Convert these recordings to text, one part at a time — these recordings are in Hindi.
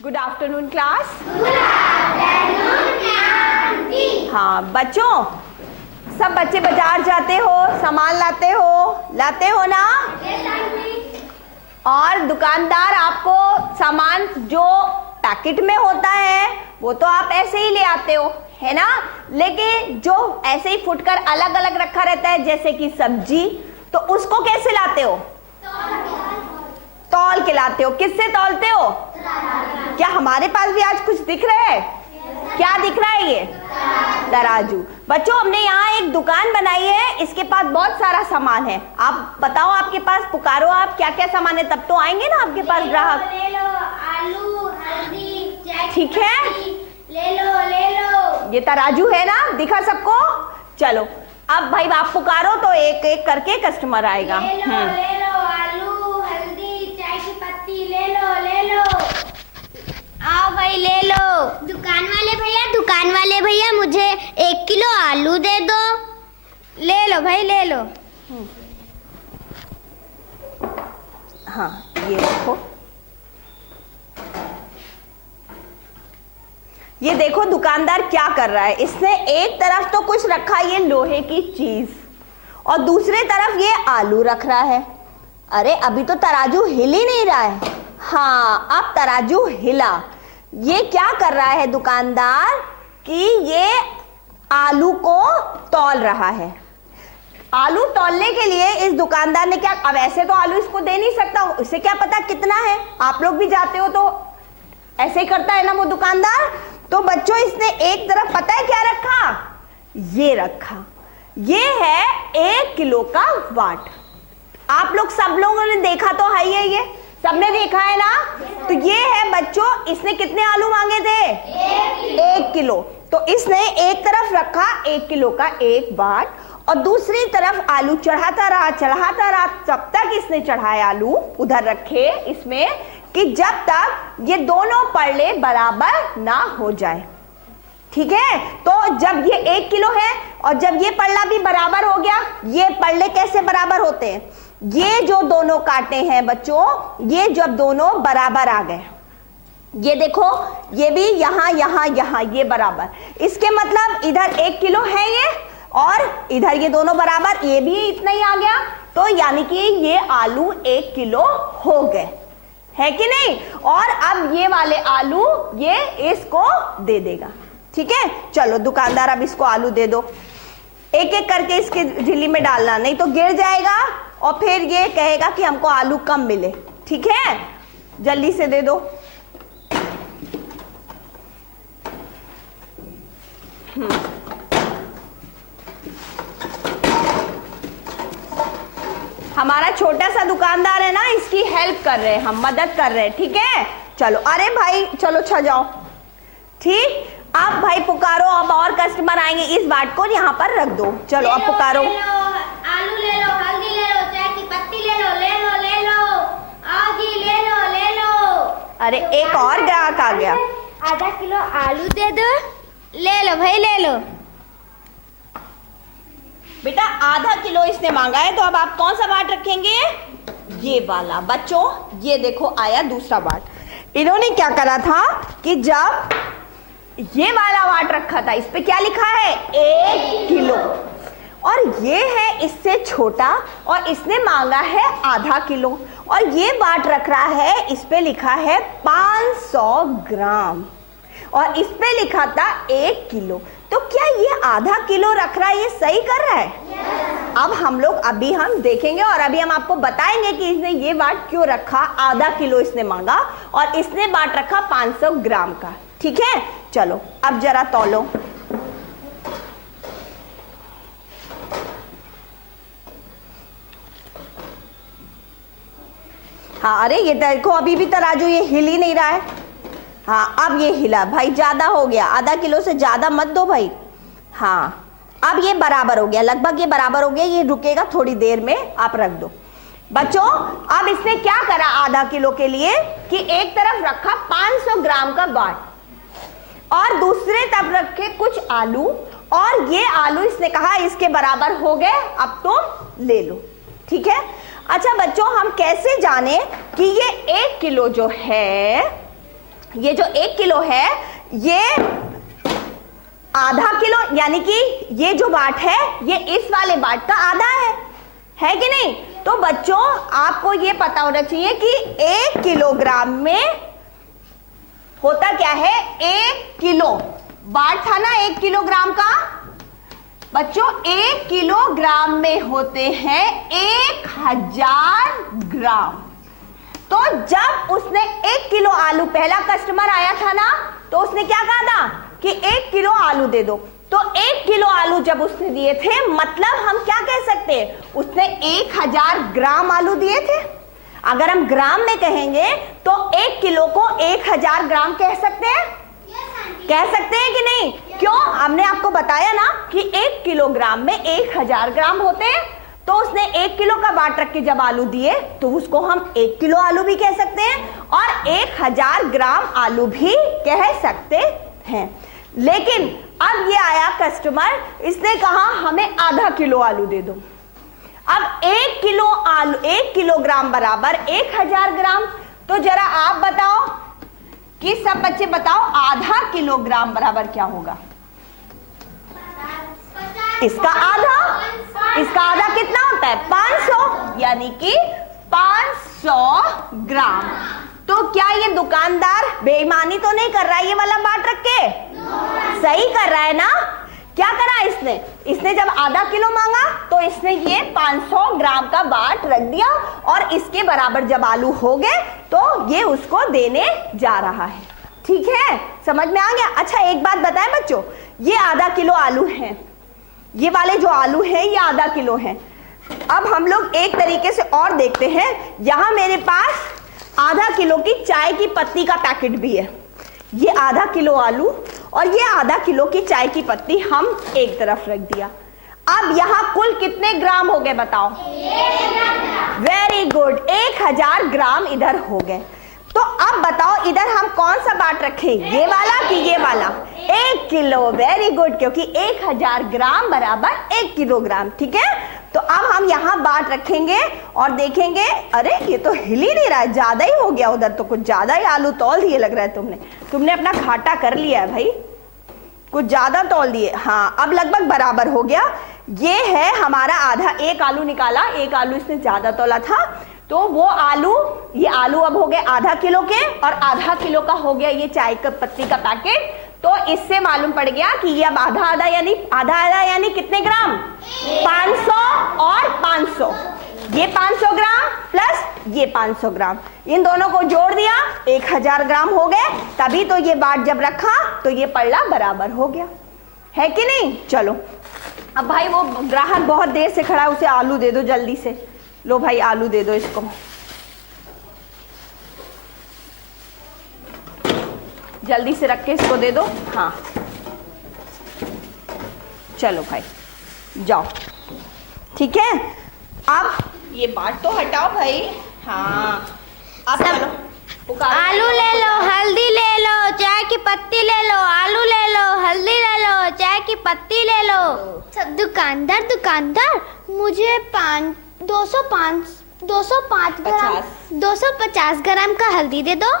Good afternoon class. Good afternoon aunty. हाँ बच्चों, सब बच्चे बाजार जाते हो, सामान लाते हो ना? Yes aunty. और दुकानदार आपको सामान जो पैकेट में होता है वो तो आप ऐसे ही ले आते हो, है ना? लेकिन जो ऐसे ही फुटकर अलग अलग रखा रहता है जैसे कि सब्जी, तो उसको कैसे लाते हो? तौल के लाते हो। किससे तौलते हो? क्या हमारे पास भी आज कुछ दिख रहा है? क्या दिख रहा है? ये तराजू। बच्चों, हमने यहाँ एक दुकान बनाई है, इसके पास बहुत सारा सामान है। आप बताओ, आपके पास पुकारो, आप क्या क्या सामान है, तब तो आएंगे ना आपके पास ग्राहक। ले लो आलू, हल्दी, चाय की ठीक है, पत्ती, ले लो। ये तराजू है ना, दिखा सबको? चलो अब भाई आप पुकारो तो एक एक करके कस्टमर आएगा। ले लो आलू, हल्दी, चाय की पत्ती, ले लो। आओ भाई ले लो। दुकान वाले भैया मुझे 1 किलो आलू दे दो। ले लो भाई, ले लो। हाँ ये देखो, ये देखो दुकानदार क्या कर रहा है। इसने एक तरफ तो कुछ रखा ये लोहे की चीज और दूसरे तरफ ये आलू रख रहा है। अरे अभी तो तराजू हिल ही नहीं रहा है। हाँ अब तराजू हिला। ये क्या कर रहा है दुकानदार कि ये आलू को तौल रहा है। आलू तौलने के लिए इस दुकानदार ने क्या, अब ऐसे तो आलू इसको दे नहीं सकता, उसे क्या पता कितना है। आप लोग भी जाते हो तो ऐसे ही करता है ना वो दुकानदार। तो बच्चों, इसने एक तरफ पता है क्या रखा? ये रखा, ये है 1 किलो का वाट। आप लोग सब लोगों ने देखा तो है, ये सबने देखा है ना? तो ये है बच्चों, इसने कितने आलू मांगे थे? 1 किलो। तो इसने एक तरफ रखा 1 किलो का एक बाट और दूसरी तरफ आलू चढ़ाता रहा जब तक इसने चढ़ाए आलू उधर रखे इसमें कि जब तक ये दोनों पल्ले बराबर ना हो जाए। ठीक है, तो जब ये 1 किलो है और जब ये पल्ला भी बराबर हो गया, ये पल्ले कैसे बराबर होते हैं? ये जो दोनों कांटे हैं बच्चों, ये जब दोनों बराबर आ गए, ये देखो ये भी यहाँ ये बराबर, इसके मतलब इधर 1 किलो है ये और इधर ये दोनों बराबर, ये भी इतना ही आ गया। तो यानी कि ये आलू 1 किलो हो गए, है कि नहीं? और अब ये वाले आलू ये इसको दे देगा। ठीक है, चलो दुकानदार अब इसको आलू दे दो। एक एक करके इसके झिल्ली में डालना, नहीं तो गिर जाएगा और फिर ये कहेगा कि हमको आलू कम मिले। ठीक है, जल्दी से दे दो। हमारा छोटा सा दुकानदार है ना, इसकी हेल्प कर रहे हैं हम, मदद कर रहे हैं। ठीक है, चलो। अरे भाई चलो छा जाओ। ठीक, अब भाई पुकारो, अब और कस्टमर आएंगे, इस बाट को यहाँ पर रख दो। चलो अब पुकारो। आलू ले लो, हल्दी ले लो, चाय की पत्ती ले लो। आओ जी, ले लो। अरे एक और ग्राहक आ गया। आधा किलो आलू दे दो। ले लो भाई, ले लो। बेटा आधा किलो इसने मांगा है, तो अब आप कौन सा बाट रखेंगे? ये वाला। बच्चों ये देखो आया दूसरा बाट। इन्होंने क्या करा था कि जब ये वाला वाट रखा था, इस पे क्या लिखा है? 1 किलो, और ये है इससे छोटा और इसने मांगा है आधा किलो, और ये बाट रख रहा है, इस पे लिखा है 500 ग्राम और इस पे लिखा था 1 किलो। तो क्या ये आधा किलो रख रहा है, ये सही कर रहा है? अब हम लोग अभी हम देखेंगे और अभी हम आपको बताएंगे कि इसने ये बाट क्यों रखा। आधा किलो इसने मांगा और इसने बाट रखा 500 ग्राम का। ठीक है, चलो अब जरा तौलो। हाँ, अरे ये देखो अभी भी तराजू ये हिल ही नहीं रहा है। हाँ अब ये हिला भाई, ज्यादा हो गया, आधा किलो से ज्यादा मत दो भाई। हाँ अब ये बराबर हो गया, लगभग ये बराबर हो गया, ये रुकेगा थोड़ी देर में, आप रख दो। बच्चों अब इसने क्या करा आधा किलो के लिए कि एक तरफ रखा 500 ग्राम का बाट और दूसरे तरफ रखे कुछ आलू, और ये आलू इसने कहा इसके बराबर हो गए, अब तुम ले लो। ठीक है, अच्छा बच्चों हम कैसे जाने कि ये 1 किलो जो है ये जो 1 किलो है ये आधा किलो, यानी कि ये जो बाट है ये इस वाले बाट का आधा है कि नहीं? तो बच्चों आपको ये पता होना चाहिए कि 1 किलोग्राम में होता क्या है, 1 किलो बाट था ना 1 किलोग्राम का। बच्चों 1 किलोग्राम में होते हैं 1000 ग्राम। तो जब उसने 1 किलो आलू, पहला कस्टमर आया था ना, तो उसने क्या कहा था कि 1 किलो आलू दे दो। तो 1 किलो आलू जब उसने दिए थे, मतलब हम क्या कह सकते हैं, उसने 1000 ग्राम आलू दिए थे। अगर हम ग्राम में कहेंगे तो 1 किलो को 1000 ग्राम कह सकते हैं, कह सकते हैं कि नहीं? क्यों? हमने आपको बताया ना कि 1 किलोग्राम में 1000 ग्राम होते हैं। तो उसने 1 किलो का बाट रख के जब आलू दिए तो उसको हम 1 किलो आलू भी कह सकते हैं और 1000 ग्राम आलू भी कह सकते हैं। लेकिन अब ये आया कस्टमर, इसने कहा हमें आधा किलो आलू दे दो। अब 1 किलो आलू, 1 किलोग्राम बराबर 1000 ग्राम। तो जरा आप बताओ कि सब बच्चे बताओ, आधा किलोग्राम बराबर क्या होगा? इसका आधा कितना होता है? 500, यानी कि 500 ग्राम। तो क्या ये दुकानदार बेईमानी तो नहीं कर रहा है ये वाला बाट रख के? सही कर रहा है ना? क्या करा इसने जब आधा किलो मांगा तो इसने ये 500 ग्राम का बाट रख दिया और इसके बराबर जब आलू हो गए तो ये उसको देने जा रहा है। ठीक है, समझ में आ गया? अच्छा एक बात बताएं बच्चों, ये आधा किलो आलू हैं, ये वाले जो आलू हैं ये आधा किलो हैं। अब हम लोग एक तरीके से और देखते हैं, यहां मेरे पास आधा किलो की चाय की पत्ती का पैकेट भी है। ये आधा किलो आलू और ये आधा किलो की चाय की पत्ती हम एक तरफ रख दिया। अब यहां कुल कितने ग्राम हो गए बताओ? वेरी गुड, 1000 ग्राम इधर हो गए। तो अब बताओ इधर हम कौन सा बाट रखें, ये वाला कि ये वाला? 1 किलो। वेरी गुड, क्योंकि 1000 ग्राम बराबर 1 किलोग्राम। ठीक है, तो अब हम यहाँ बाट रखेंगे और देखेंगे, अरे ये तो हिल ही नहीं रहा है, ज्यादा ही हो गया, उधर तो कुछ ज्यादा ही आलू तौल दिए लग रहा है तुमने अपना घाटा कर लिया है भाई, कुछ ज्यादा तौल दिए। हाँ, अब लगभग बराबर हो गया। ये है हमारा आधा, 1 आलू निकाला, 1 आलू इसने ज्यादा तौला था, तो वो आलू, ये आलू अब हो गए आधा किलो के और आधा किलो का हो गया ये चाय का पत्ती का पैकेट। तो इससे मालूम पड़ गया कि ये अब आधा आधा यानी कितने ग्राम? 500 और 500, ये 500 ग्राम प्लस ये 500 ग्राम, इन दोनों को जोड़ दिया 1000 ग्राम हो गए। तभी तो ये बाट जब रखा तो ये पल्ला बराबर हो गया, है कि नहीं? चलो अब भाई वो ग्राहक बहुत देर से खड़ा है, उसे आलू दे दो जल्दी से। लो भाई आलू दे दो इसको, जल्दी से रख के इसको दे दो। हाँ चलो भाई जाओ, ठीक है। अब ये बाट तो हटाओ भाई। हाँ अब चलो पुकारो। आलू ले लो, हल्दी ले लो, चाय की पत्ती ले लो, आलू ले लो, हल्दी ले लो, चाय की पत्ती ले लो। सब दुकानदार मुझे 250 ग्राम का हल्दी दे दो।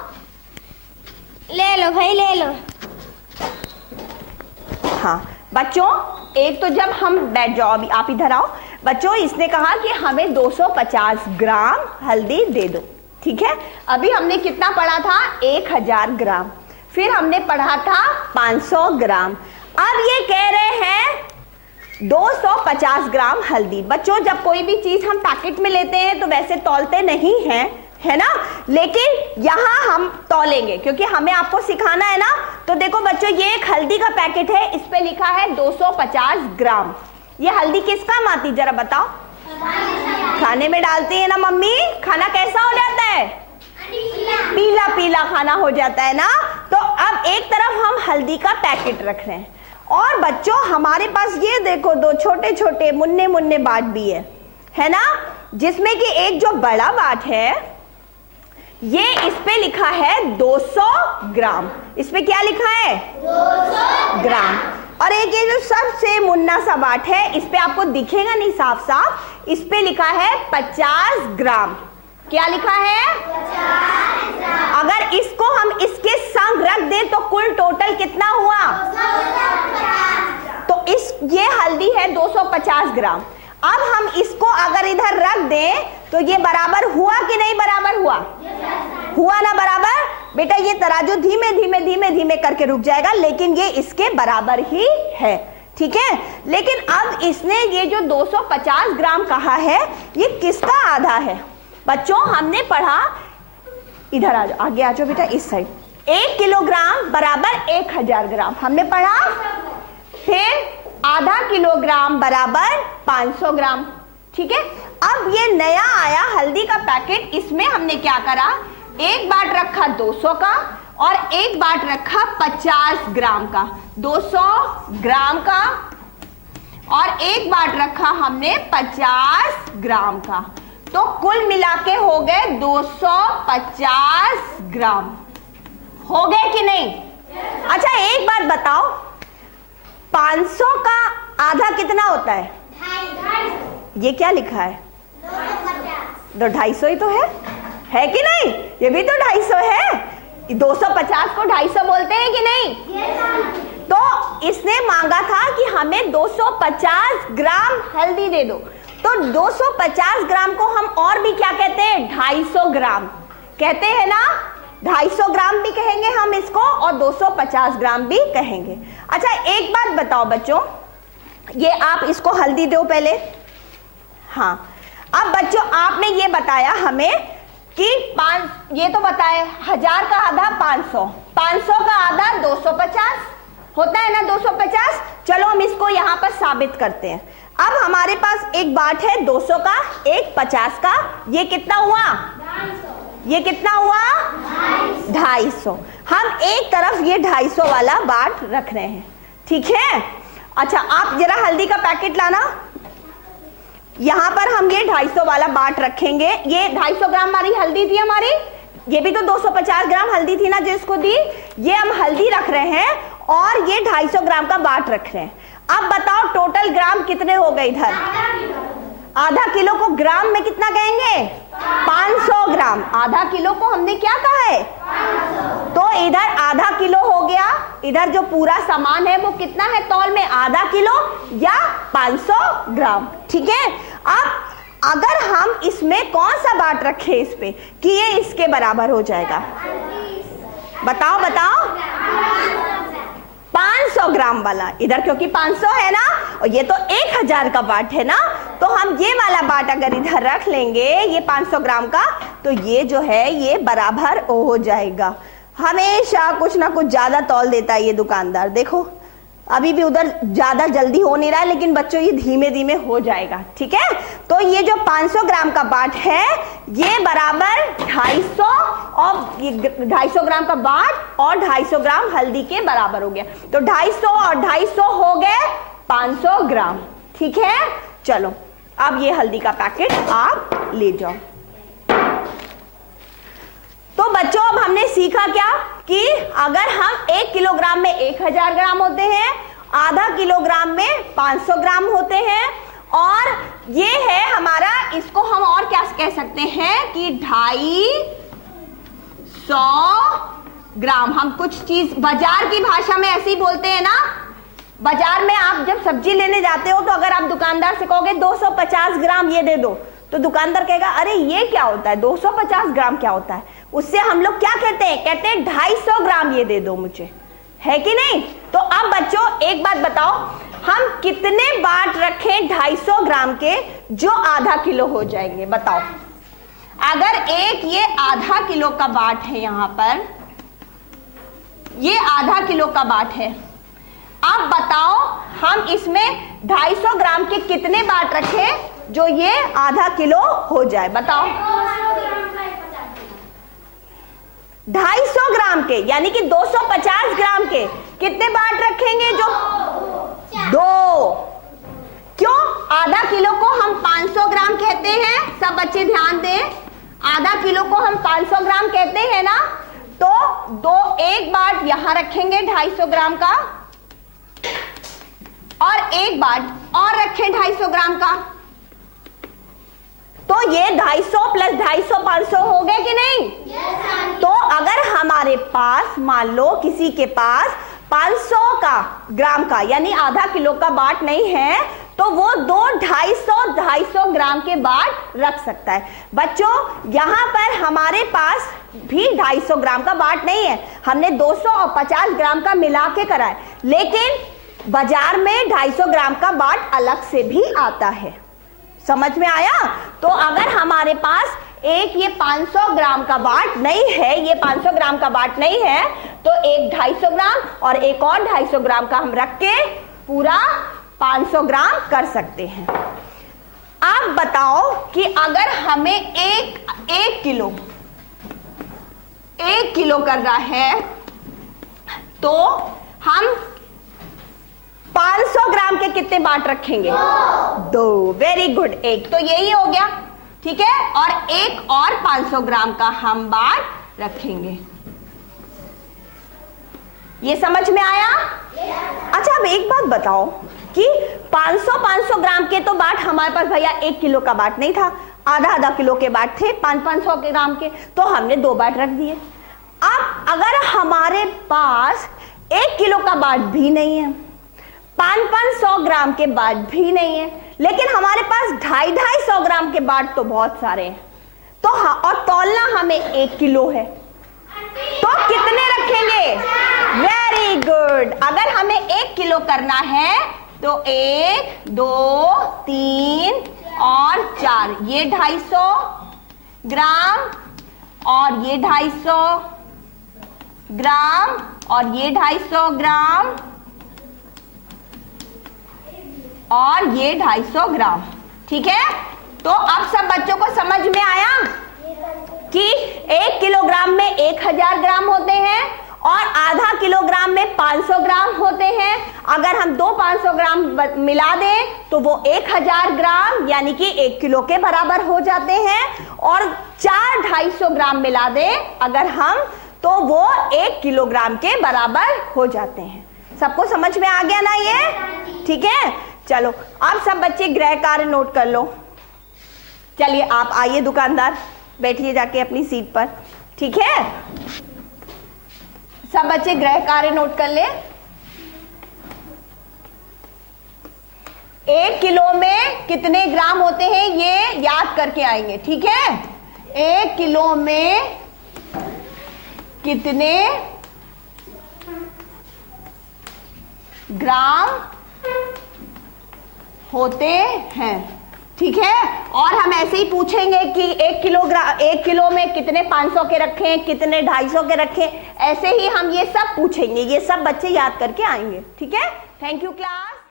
ले लो भाई ले लो। हाँ बच्चों, एक तो जब हम बैठ जाओ, अभी आप इधर आओ बच्चों, इसने कहा कि हमें 250 ग्राम हल्दी दे दो। ठीक है, अभी हमने कितना पढ़ा था? 1000 ग्राम, फिर हमने पढ़ा था 500 ग्राम, अब ये कह रहे हैं 250 ग्राम हल्दी। बच्चों जब कोई भी चीज हम पैकेट में लेते हैं तो वैसे तौलते नहीं हैं, है ना, लेकिन यहाँ हम तौलेंगे क्योंकि हमें आपको सिखाना है ना। तो देखो बच्चों, ये एक हल्दी का पैकेट है, इस पे लिखा है 250 ग्राम। ये हल्दी किस काम आती जरा बताओ? खाने में डालती है ना मम्मी, खाना कैसा हो जाता है? पीला पीला खाना हो जाता है ना। तो अब एक तरफ हम हल्दी का पैकेट रख रहे हैं और बच्चों हमारे पास ये देखो 2 छोटे छोटे मुन्ने मुन्ने बाट भी है ना, जिसमें कि एक जो बड़ा बाट है ये इस पे लिखा है 200 ग्राम। इस पे क्या लिखा है? 200 ग्राम। और एक ये जो सबसे मुन्ना सा बाट है, इस पे आपको दिखेगा नहीं साफ साफ, इस पे लिखा है 50 ग्राम। क्या लिखा है? 50 ग्राम। अगर इसको हम इसके संग 250 ग्राम। अब हम इसको अगर इधर रख दें तो ये बराबर हुआ कि नहीं बराबर हुआ? हुआ ना बराबर? बेटा ये तराजू धीमे धीमे धीमे धीमे करके रुक जाएगा, लेकिन ये इसके बराबर ही है, ठीक है। लेकिन अब इसने ये जो 250 ग्राम कहा है, ये किसका आधा है? बच्चों हमने पढ़ा, इधर आ जाओ, आगे आ जाओ बेटा, इस साइड। 1 किलोग्राम बराबर 1000 ग्राम हमने पढ़ा। फिर आधा किलोग्राम बराबर 500 ग्राम, ठीक है। अब ये नया आया हल्दी का पैकेट, इसमें हमने क्या करा, एक बाट रखा 200 का और एक बाट रखा 50 ग्राम का, 200 ग्राम का, और एक बाट रखा हमने 50 ग्राम का। तो कुल मिला के हो गए 250 ग्राम। हो गए कि नहीं? अच्छा एक बात बताओ, 500 का आधा कितना होता है? ये क्या लिखा है? 250 ही तो है कि नहीं? ये भी तो 250 है। 250 को 250 बोलते हैं कि नहीं? तो इसने मांगा था कि हमें 250 ग्राम हल्दी दे दो, तो 250 ग्राम को हम और भी क्या कहते हैं? 250 ग्राम कहते हैं ना। 250 ग्राम भी कहेंगे हम इसको और 250 ग्राम भी कहेंगे। अच्छा एक बात बताओ बच्चों, ये आप इसको हल्दी दो पहले। हाँ, अब बच्चों आपने ये बताया हमें कि ये तो बताए 1000 का आधा 500, 500 का आधा 250 होता है ना, 250। चलो हम इसको यहाँ पर साबित करते हैं। अब हमारे पास एक बाट है 200 का, एक 50 का, ये कितना हुआ? 250। ये कितना हुआ? 250। हम एक तरफ ये 250 वाला बाट रख रहे हैं, ठीक है। अच्छा आप जरा हल्दी का पैकेट लाना, यहां पर हम ये 250 वाला बाट रखेंगे। ये 250 ग्राम हमारी हल्दी थी हमारी, ये भी तो 250 ग्राम हल्दी थी ना जो इसको दी। ये हम हल्दी रख रहे हैं और ये 250 ग्राम का बाट रख रहे हैं। अब बताओ टोटल ग्राम कितने हो गए इधर? आधा किलो को ग्राम में कितना कहेंगे? 500 ग्राम। आधा किलो को हमने क्या कहा है? 500। तो इधर आधा किलो हो गया, इधर जो पूरा सामान है वो कितना है तौल में? आधा किलो या 500 ग्राम, ठीक है। अब अगर हम इसमें कौन सा बाट रखें इस पे कि ये इसके बराबर हो जाएगा? बताओ बताओ। 500 ग्राम वाला इधर, क्योंकि 500 है ना और ये तो 1000 का बाट है ना, तो हम ये वाला बाट अगर इधर रख लेंगे ये 500 ग्राम का, तो ये जो है ये बराबर हो जाएगा। हमेशा कुछ ना कुछ ज्यादा तौल देता है ये दुकानदार। देखो अभी भी उधर ज्यादा जल्दी हो नहीं रहा है, लेकिन बच्चों ये धीमे धीमे हो जाएगा, ठीक है। तो ये जो 500 ग्राम का बाट है ये बराबर 250 और ये 250 ग्राम का बाट और 250 ग्राम हल्दी के बराबर हो गया। तो 250 और 250 हो गए 500 ग्राम, ठीक है। चलो अब ये हल्दी का पैकेट आप ले जाओ। तो बच्चों अब हमने सीखा क्या कि अगर हम 1 किलोग्राम में 1000 ग्राम होते हैं, आधा किलोग्राम में 500 ग्राम होते हैं, और ये है हमारा, इसको हम और क्या कह सकते हैं कि 250 ग्राम। हम कुछ चीज बाजार की भाषा में ऐसे ही बोलते हैं ना। बाजार में आप जब सब्जी लेने जाते हो तो अगर आप दुकानदार से कहोगे 250 ग्राम ये दे दो, तो दुकानदार कहेगा अरे ये क्या होता है, 250 ग्राम क्या होता है। उससे हम लोग क्या कहते हैं? कहते हैं 250 ग्राम ये दे दो मुझे, है कि नहीं। तो अब बच्चों एक बात बताओ, हम कितने बाट रखें 250 ग्राम के जो आधा किलो हो जाएंगे? बताओ। अगर एक ये आधा किलो का बाट है, यहां पर ये आधा किलो का बाट है, अब बताओ हम इसमें 250 ग्राम के कितने बाट रखें जो ये आधा किलो हो जाए? बताओ। 250 ग्राम के यानी कि 250 ग्राम के कितने बाट रखेंगे? जो 2। क्यों? आधा किलो को हम 500 ग्राम कहते हैं, सब बच्चे ध्यान दें। आधा किलो को हम 500 ग्राम कहते हैं ना, तो एक बाट यहां रखेंगे 250 ग्राम का, और एक बाट और रखें 250 ग्राम का, तो ये 250 प्लस 250 500 हो गए कि नहीं? yes, तो अगर हमारे पास मान लो किसी के पास 500 का ग्राम का यानी आधा किलो का बाट नहीं है, तो तो वो 250-250 ग्राम के बाट रख सकता है। बच्चों यहाँ पर हमारे पास भी 250 ग्राम का बाट नहीं है, हमने 200 और 50 ग्राम का मिला के करा है, लेकिन बाजार में 250 ग्राम का बाट अलग से भी आता है। समझ में आया? तो अगर हमारे पास एक ये 500 ग्राम का बाट नहीं है, ये 500 ग्राम का बाट नहीं है, तो एक 250 ग्राम और एक और 250 ग्राम का हम रख के पूरा 500 ग्राम कर सकते हैं। आप बताओ कि अगर हमें एक किलो करना है तो हम 500 ग्राम के कितने बाट रखेंगे? 2। वेरी गुड, एक तो यही हो गया, ठीक है, और एक और 500 ग्राम का हम बाट रखेंगे। ये समझ में आया? अच्छा, अब एक बात बताओ कि 500 ग्राम के तो बाट हमारे पास भैया 1 किलो का बाट नहीं था, आधा किलो के बाट थे 500 ग्राम के, तो हमने 2 बाट रख दिए। अब अगर हमारे पास 1 किलो का बाट भी नहीं है, 500 ग्राम के बाट भी नहीं है, लेकिन हमारे पास 250 ग्राम के बाट तो बहुत सारे हैं, तो और तौलना हमें 1 किलो है, तो कितने रखेंगे? वेरी गुड, अगर हमें 1 किलो करना है तो 1, 2, 3 और 4, ये 250 ग्राम और ये 250 ग्राम और ये 250 ग्राम और ये 250 ग्राम, ठीक है। तो अब सब बच्चों को समझ में आया कि 1 किलोग्राम में 1000 ग्राम होते हैं और आधा किलोग्राम में 500 ग्राम होते हैं। अगर हम 2 500 ग्राम मिला दें तो वो 1000 ग्राम यानी कि 1 किलो के बराबर हो जाते हैं, और 4 250 ग्राम मिला दें अगर हम, तो वो 1 किलोग्राम के बराबर हो जाते हैं। सबको समझ में आ गया ना ये? ठीक है, चलो अब सब बच्चे गृह कार्य नोट कर लो। चलिए आप आइए दुकानदार, बैठिए जाके अपनी सीट पर, ठीक है। सब बच्चे गृह कार्य नोट कर ले। 1 किलो में कितने ग्राम होते हैं ये याद करके आएंगे, ठीक है। 1 किलो में कितने ग्राम होते हैं, ठीक है। और हम ऐसे ही पूछेंगे कि 1 किलो में कितने 500 के रखें, कितने 250 के रखें, ऐसे ही हम ये सब पूछेंगे, ये सब बच्चे याद करके आएंगे, ठीक है। Thank you class.